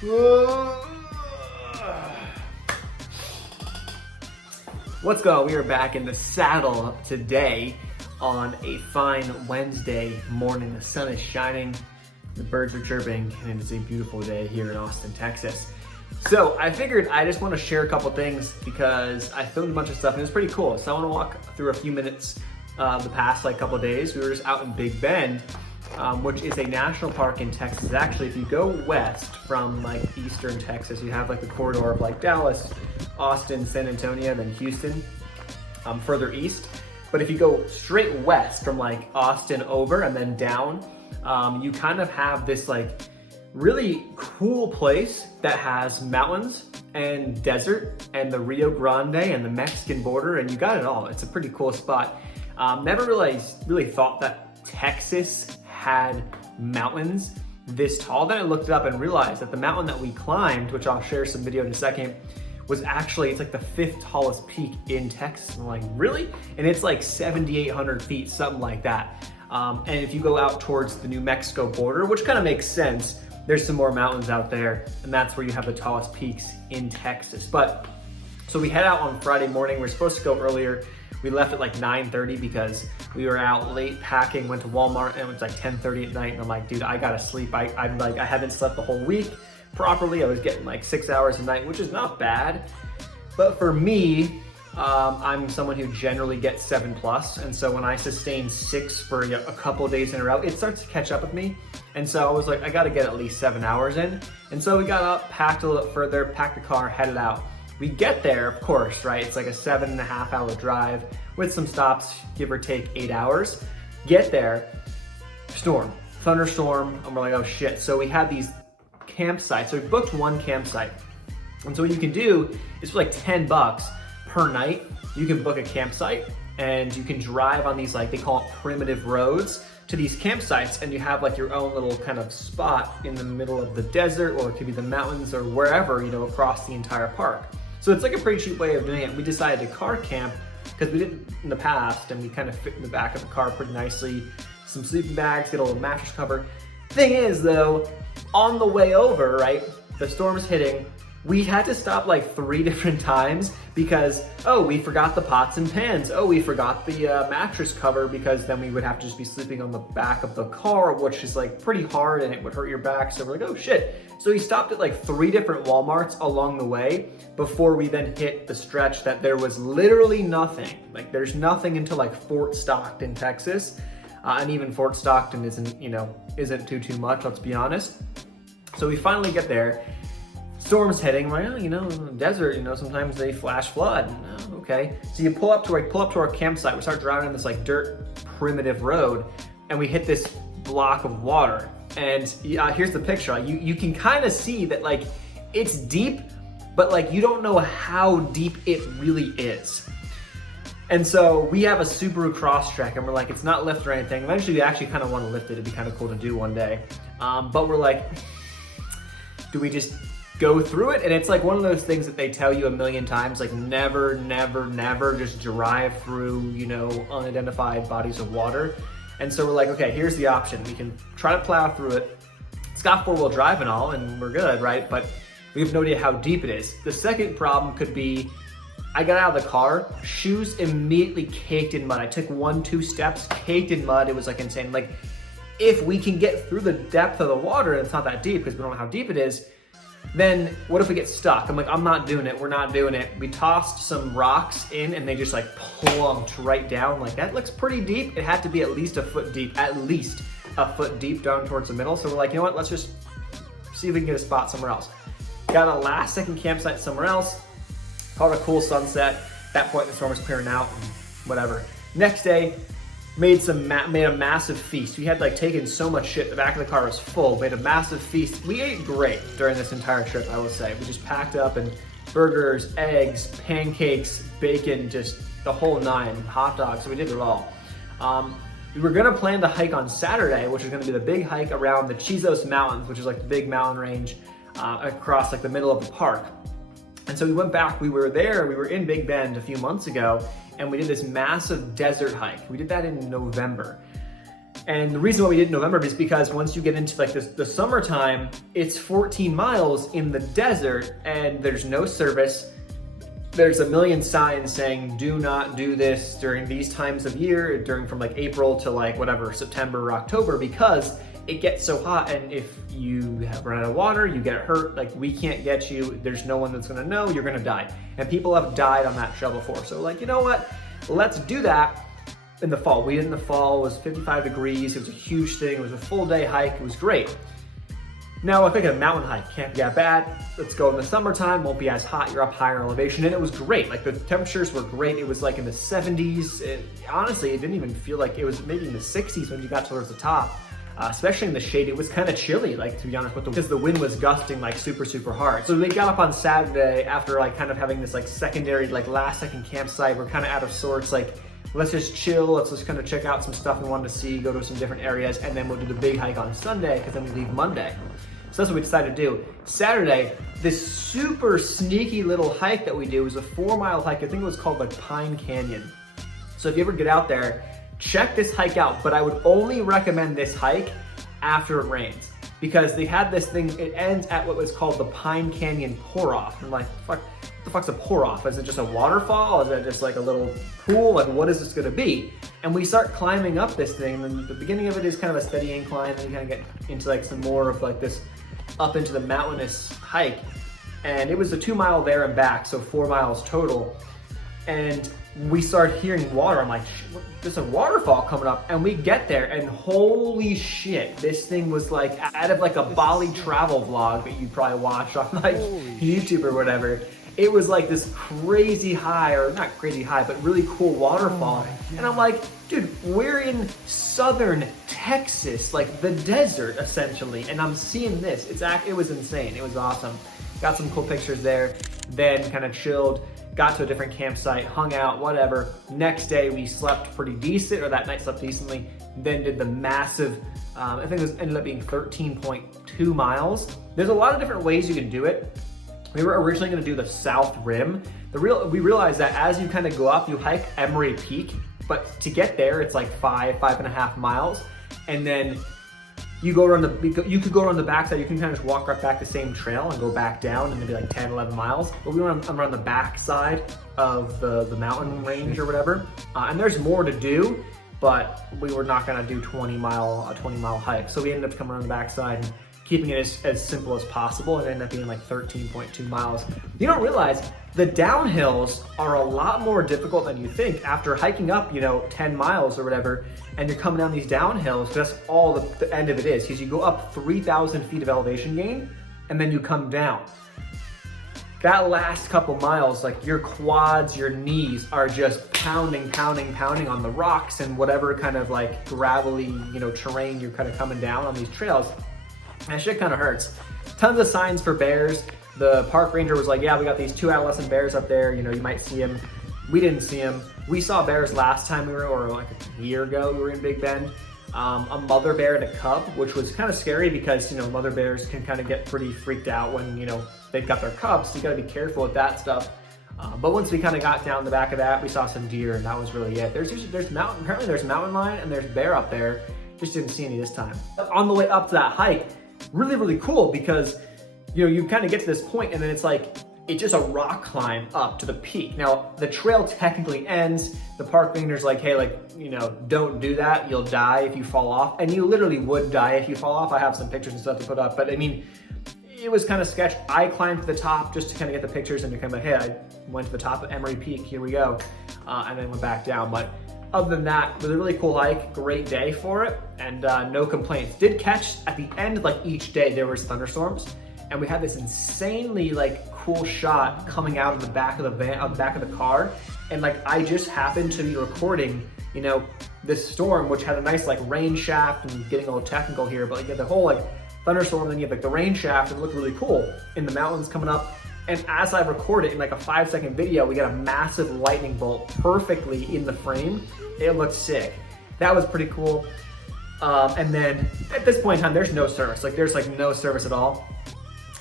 What's going on? We are back in the saddle today on a fine Wednesday morning. The sun is shining, the birds are chirping, and it's a beautiful day here in Austin, Texas. So I figured I just want to share a couple things because I filmed a bunch of stuff and it's pretty cool. So I want to walk through a few minutes the past couple of days. We were just out in Big Bend, which is a national park in Texas. Actually, if you go west from eastern Texas, you have the corridor of Dallas, Austin, San Antonio, then Houston, further east. But if you go straight west from Austin over and then down, you kind of have this really cool place that has mountains and desert and the Rio Grande and the Mexican border, and you got it all. It's a pretty cool spot. Never really thought that Texas had mountains this tall. Then I looked it up and realized that the mountain that we climbed, which I'll share some video in a second, was actually, it's the 5th tallest peak in Texas. I'm like, really? And it's 7,800 feet, something like that. And if you go out towards the New Mexico border, which kind of makes sense, there's some more mountains out there, and that's where you have the tallest peaks in Texas. But, so we head out on Friday morning. We're supposed to go earlier. We left at 9:30 because we were out late packing, went to Walmart, and it was 10:30 at night, and I'm like, dude, I gotta sleep. I haven't slept the whole week properly. I was getting 6 hours a night, which is not bad. But for me, I'm someone who generally gets 7+, and so when I sustain 6 for a couple of days in a row, it starts to catch up with me. And so I was like, I gotta get at least 7 hours in. And so we got up, packed a little further, packed the car, headed out. We get there, of course, right? It's a 7.5 hour drive with some stops, give or take 8 hours. Get there, storm, thunderstorm, and we're like, oh shit. So we had these campsites. So we booked one campsite. And so what you can do is for $10 per night, you can book a campsite and you can drive on these, they call it primitive roads, to these campsites, and you have your own little kind of spot in the middle of the desert, or it could be the mountains or wherever, across the entire park. So it's a pretty cheap way of doing it. We decided to car camp because we did in the past, and we kind of fit in the back of the car pretty nicely. Some sleeping bags, get a little mattress cover. Thing is though, on the way over, right, the storm's hitting, we had to stop 3 different times because, oh, we forgot the pots and pans. Oh, we forgot the mattress cover, because then we would have to just be sleeping on the back of the car, which is pretty hard and it would hurt your back. So we're like, oh shit. So we stopped at 3 different Walmarts along the way before we then hit the stretch that there was literally nothing. There's nothing until Fort Stockton, Texas. And even Fort Stockton isn't too much, let's be honest. So we finally get there. Storm's hitting. I'm like, desert, sometimes they flash flood. Oh, okay. So you pull up to our campsite. We start driving on this dirt primitive road, and we hit this block of water. And here's the picture. You can kind of see that it's deep, but you don't know how deep it really is. And so we have a Subaru Crosstrek, and we're like, it's not lift or anything. Eventually, we actually kind of want to lift it. It'd be kind of cool to do one day. But we're like, do we just go through it? And it's one of those things that they tell you a million times, never, never, never just drive through, unidentified bodies of water. And so we're like, okay, here's the option. We can try to plow through it. It's got 4-wheel drive and all, and we're good, right? But we have no idea how deep it is. The second problem could be, I got out of the car, shoes immediately caked in mud. I took 1-2 steps, caked in mud. It was insane. If we can get through the depth of the water, and it's not that deep because we don't know how deep it is, then what if we get stuck? I'm like, I'm not doing it. We're not doing it. We tossed some rocks in, and they just plumped right down. That looks pretty deep. It had to be at least a foot deep, down towards the middle. So we're like, you know what? Let's just see if we can get a spot somewhere else. Got a last second campsite somewhere else. Caught a cool sunset. At that point, the storm was clearing out and whatever. Next day, made a massive feast. We had taken so much shit. The back of the car was full. Made a massive feast. We ate great during this entire trip, I will say. We just packed up, and burgers, eggs, pancakes, bacon, just the whole 9, hot dogs. So we did it all. We were gonna plan to hike on Saturday, which is gonna be the big hike around the Chizos Mountains, which is the big mountain range across the middle of the park. And so we went back. We were in Big Bend a few months ago, and we did this massive desert hike. We did that in November. And the reason why we did November is because once you get into like the summertime, it's 14 miles in the desert and there's no service. There's a million signs saying do not do this during these times of year, from like April to like whatever, September or October, because it gets so hot, and if you have run out of water, you get hurt, like we can't get you, there's no one that's gonna know, you're gonna die. And people have died on that trail before. So like, you know what, let's do that in the fall. We did in the fall, it was 55 degrees, it was a huge thing, it was a full day hike, it was great. Now I think a mountain hike can't be that bad. Let's go in the summertime, won't be as hot, you're up higher elevation, and it was great. Like the temperatures were great, it was like in the 70s. Honestly, it didn't even feel like, it was maybe in the 60s when you got towards the top. Especially in the shade, it was kind of chilly, like to be honest, because the wind was gusting like super, super hard. So we got up on Saturday after like kind of having this like secondary, like last second campsite. We're kind of out of sorts, like let's just chill, let's just kind of check out some stuff we wanted to see, go to some different areas, and then we'll do the big hike on Sunday, because then we leave Monday. So that's what we decided to do. Saturday, this super sneaky little hike that we do was a 4-mile hike. I think it was called like Pine Canyon. So if you ever get out there, check this hike out, but I would only recommend this hike after it rains, because they had this thing, it ends at what was called the Pine Canyon Pour-Off. I'm like, what the fuck's a pour-off? Is it just a waterfall? Is it just like a little pool? Like, what is this gonna be? And we start climbing up this thing, and then the beginning of it is kind of a steady incline, and then you kind of get into like some more of like this up into the mountainous hike. And it was a 2-mile there and back, so 4 miles total. And we start hearing water. I'm like, there's a waterfall coming up, and we get there, and holy shit, this thing was like out of like a Bali travel vlog that you probably watched on like YouTube or whatever. It was like this crazy high, or not crazy high, but really cool waterfall. And I'm like, dude, we're in southern Texas, like the desert essentially, and I'm seeing this. It was insane. It was awesome. Got some cool pictures there, then kind of chilled, got to a different campsite, hung out, whatever. Next day we slept pretty decent, or that night slept decently, then did the massive, I think it ended up being 13.2 miles. There's a lot of different ways you can do it. We were originally gonna do the South Rim. We realized that as you kind of go up, you hike Emery Peak, but to get there, it's like 5.5 miles. And then you go around you could go around the backside, you can kind of just walk right back the same trail and go back down, and maybe like 10, 11 miles. But we went around the back side of the mountain range or whatever. And there's more to do, but we were not gonna do a 20 mile hike. So we ended up coming around the backside and keeping it as simple as possible. It ended up being like 13.2 miles. You don't realize the downhills are a lot more difficult than you think. After hiking up, 10 miles or whatever, and you're coming down these downhills, that's all the end of it is, because you go up 3,000 feet of elevation gain, and then you come down. That last couple miles, like your quads, your knees are just pounding on the rocks and whatever kind of like gravelly, terrain you're kind of coming down on these trails. That shit kind of hurts. Tons of signs for bears. The park ranger was like, yeah, we got these 2 adolescent bears up there, you might see them. We didn't see them. We saw bears last time we were, or like a year ago, we were in Big Bend. A mother bear and a cub, which was kind of scary because, mother bears can kind of get pretty freaked out when, they've got their cubs, so you gotta be careful with that stuff. But once we kind of got down the back of that, we saw some deer, and that was really it. Apparently there's mountain lion and there's bear up there. Just didn't see any this time. On the way up to that hike, really, really cool, because you kind of get to this point, and then it's just a rock climb up to the peak. Now, the trail technically ends. The park ranger's like, hey, don't do that. You'll die if you fall off. And you literally would die if you fall off. I have some pictures and stuff to put up, but I mean, it was kind of sketch. I climbed to the top just to kind of get the pictures and to kind of hey, I went to the top of Emery Peak, here we go. And then went back down. But other than that, it was a really cool hike, great day for it, and no complaints. Did catch at the end, each day, there was thunderstorms, and we had this insanely cool shot coming out of the back of the van, back of the car, and I just happened to be recording, this storm, which had a nice rain shaft, and getting a little technical here, but you had the whole thunderstorm, and then you have the rain shaft, and it looked really cool in the mountains coming up. And as I record it in a 5-second video, we get a massive lightning bolt perfectly in the frame. It looked sick. That was pretty cool. And then at this point in time, there's no service. There's no service at all.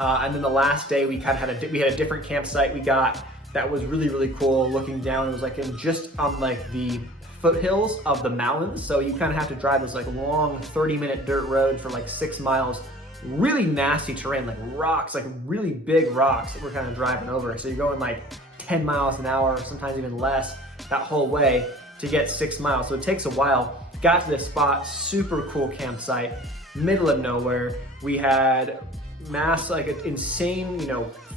And then the last day, we kind of had a different campsite we got that was really, really cool. Looking down, it was just on the foothills of the mountains. So you kind of have to drive this like long 30-minute dirt road for like 6 miles. Really nasty terrain, like rocks, like really big rocks that we're kind of driving over. So you're going like 10 miles an hour, sometimes even less, that whole way to get 6 miles. So it takes a while. Got to this spot, super cool campsite, middle of nowhere. We had like insane,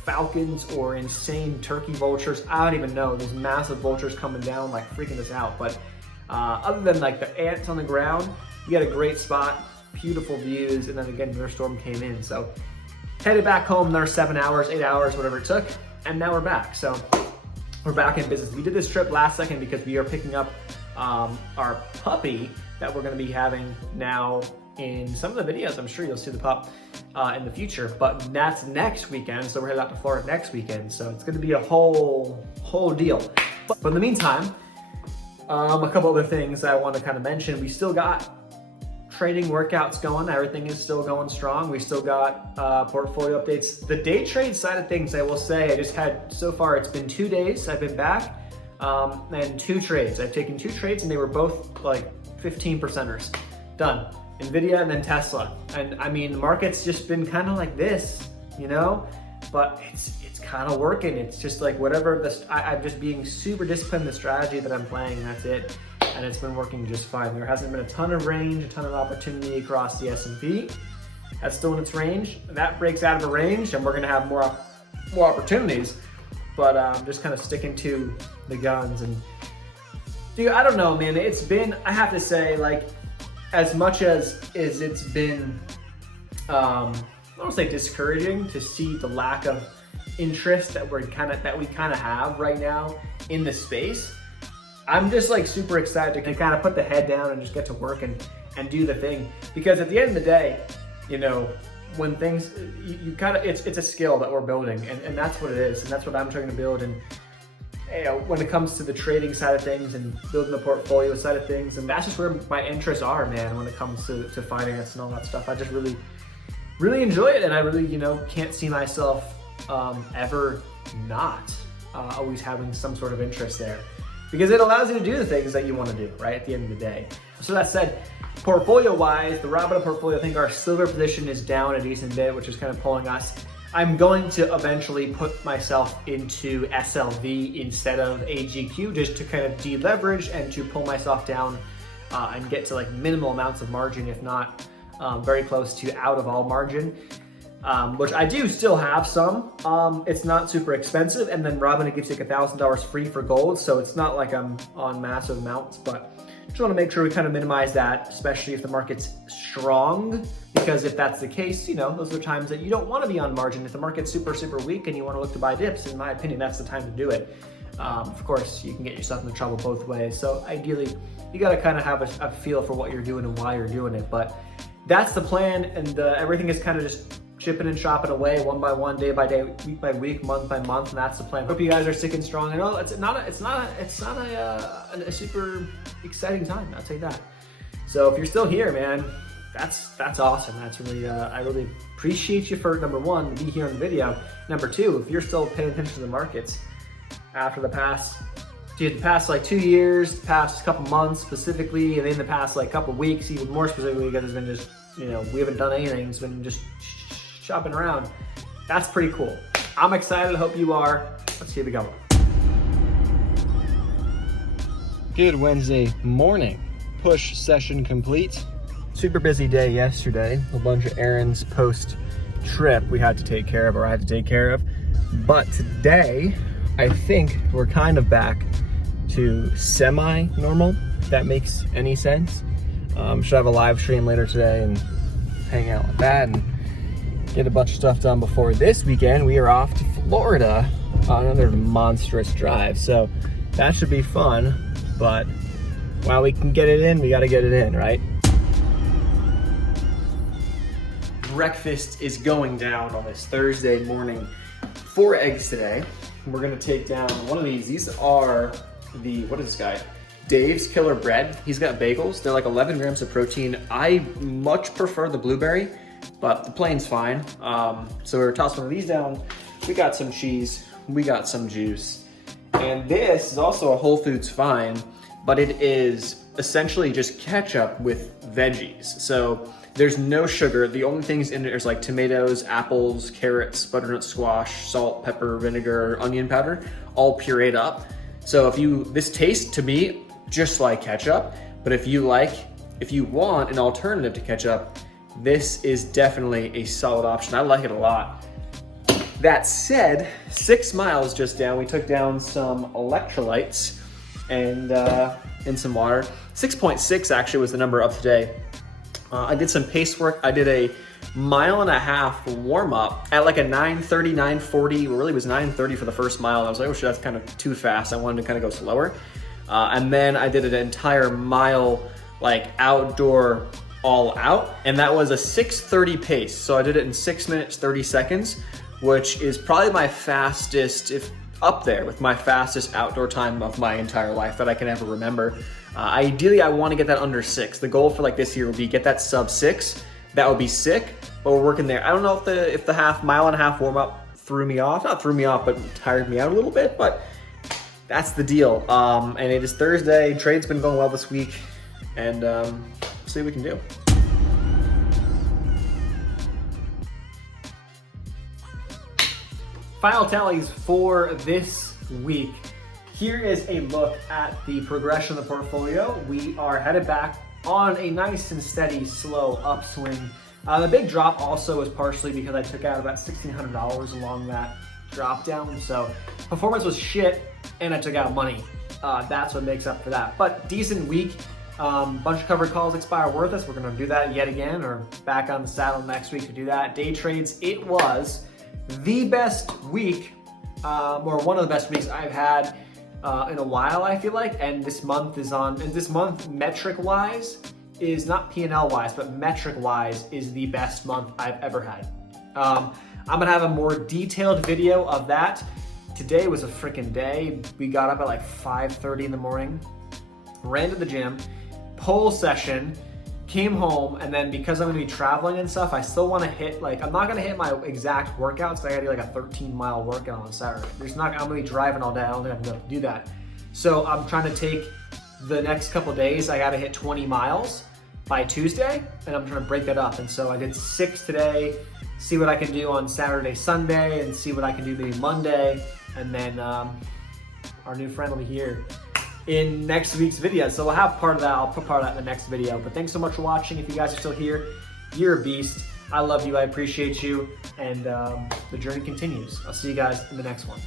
falcons or insane turkey vultures. I don't even know. There's massive vultures coming down, like freaking us out. But other than like the ants on the ground, we had a great spot, beautiful views, and then again, another storm came in. So headed back home, another 7 hours, 8 hours, whatever it took, and now we're back. So we're back in business. We did this trip last second because we are picking up our puppy that we're gonna be having now in some of the videos. I'm sure you'll see the pup in the future, but that's next weekend. So we're headed out to Florida next weekend. So it's gonna be a whole deal. But in the meantime, a couple other things I want to kind of mention. We still got training workouts going. Everything is still going strong. We still got portfolio updates. The day trade side of things, I will say, I just had, so far it's been 2 days I've been back, and 2 trades. I've taken 2 trades and they were both like 15%ers. Done. Nvidia and then Tesla. And I mean, the market's just been kind of like this, but it's kind of working. It's just like whatever, I'm just being super disciplined in the strategy that I'm playing, and that's it. And it's been working just fine. There hasn't been a ton of range, a ton of opportunity across the S&P. That's still in its range. That breaks out of a range and we're gonna have more opportunities, but I'm just kind of sticking to the guns. And dude, I don't know, man, it's been, I have to say, like, as much as it's been, I don't want to say discouraging to see the lack of interest that we kind of have right now in the space, I'm just like super excited to kind of put the head down and just get to work and do the thing. Because at the end of the day, when things, you kind of, it's a skill that we're building, and that's what it is, and that's what I'm trying to build. And when it comes to the trading side of things and building the portfolio side of things, and that's just where my interests are, man, when it comes to finance and all that stuff. I just really enjoy it, and I really, can't see myself ever not always having some sort of interest there, because it allows you to do the things that you want to do, right, at the end of the day. So that said, portfolio-wise, the Robinhood portfolio, I think our silver position is down a decent bit, which is kind of pulling us. I'm going to eventually put myself into SLV instead of AGQ, just to kind of deleverage and to pull myself down and get to like minimal amounts of margin, if not very close to out of all margin, which I do still have some. It's not super expensive, and then Robinhood gives you like $1,000 free for gold, so it's not like I'm on massive amounts, but just want to make sure we kind of minimize that, especially if the market's strong, because if that's the case, those are times that you don't want to be on margin. If the market's super weak and you want to look to buy dips, in my opinion, that's the time to do it. Of course, you can get yourself into trouble both ways. So ideally, you got to kind of have a feel for what you're doing and why you're doing it. But that's the plan, and everything is kind of just chipping and chopping away one by one, day by day, week by week, month by month, and that's the plan. Hope you guys are sticking strong. I know it's not a super exciting time, I'll tell you that. So if you're still here, man, that's awesome. That's really, I really appreciate you for, number one, to be here on the video. Number two, if you're still paying attention to the markets after the past like 2 years, the past couple months specifically, and then the past like couple weeks, even more specifically, because it's been just, we haven't done anything. It's been just shopping around. That's pretty cool. I'm excited. I hope you are. Let's keep it going. Good Wednesday morning. Push session complete. Super busy day yesterday. A bunch of errands post trip we had to take care of, or I had to take care of. But today, I think we're kind of back to semi-normal, if that makes any sense. Should have a live stream later today and hang out with that and get a bunch of stuff done before this weekend. We are off to Florida on another monstrous drive, so that should be fun. But while we can get it in, we got to get it in, right? Breakfast is going down on this Thursday morning. 4 eggs today. We're gonna take down one of these. These are what is this guy? Dave's Killer Bread. He's got bagels. They're like 11 grams of protein. I much prefer the blueberry, but the plain's fine. So we're tossing one of these down. We got some cheese. We got some juice. And this is also a Whole Foods find. but it is essentially just ketchup with veggies. So there's no sugar. The only things in it is like tomatoes, apples, carrots, butternut squash, salt, pepper, vinegar, onion powder, all pureed up. So this tastes to me just like ketchup, but if you want an alternative to ketchup, this is definitely a solid option. I like it a lot. That said, 6 miles just down, we took down some electrolytes and some water. 6.6 actually was the number up today. I did some pace work. I did a 1.5 mile warm up at like a 9:30, 9:40. Really was 9:30 for the first mile. I was like, oh shit, that's kind of too fast. I wanted to kind of go slower. And then I did an entire mile like outdoor all out, and that was a 6:30 pace. So I did it in 6 minutes, 30 seconds, which is probably my fastest, if up there with my fastest outdoor time of my entire life that I can ever remember. Ideally, I want to get that under 6. The goal for like this year would be get that sub 6. That would be sick, but we're working there. I don't know if the 1.5 mile warm up threw me off. Not threw me off, but tired me out a little bit, but that's the deal. And it is Thursday. Trade's been going well this week, and see what we can do. Final tallies for this week. Here is a look at the progression of the portfolio. We are headed back on a nice and steady, slow upswing. The big drop also was partially because I took out about $1,600 along that drop down. So performance was shit and I took out money. That's what makes up for that. But decent week. Bunch of covered calls expire worthless. We're gonna do that yet again, or back on the saddle next week to do that. Day trades, it was the best week, or one of the best weeks I've had in a while, I feel like. And this month metric wise is not P&L wise, but metric wise is the best month I've ever had. I'm gonna have a more detailed video of that. Today was a freaking day. We got up at like 5:30 in the morning, ran to the gym, pole session, came home, and then because I'm gonna be traveling and stuff, I still wanna hit, like, I'm not gonna hit my exact workouts, but I gotta do like a 13-mile workout on Saturday. I'm gonna be driving all day, I don't think I'm gonna do that. So I'm trying to take the next couple of days, I gotta hit 20 miles by Tuesday, and I'm trying to break that up. And so I did 6 today, see what I can do on Saturday, Sunday, and see what I can do maybe Monday, and then our new friend will be here in next week's video. So we'll have part of that. I'll put part of that in the next video. But thanks so much for watching. If you guys are still here, you're a beast. I love you. I appreciate you. And the journey continues. I'll see you guys in the next one.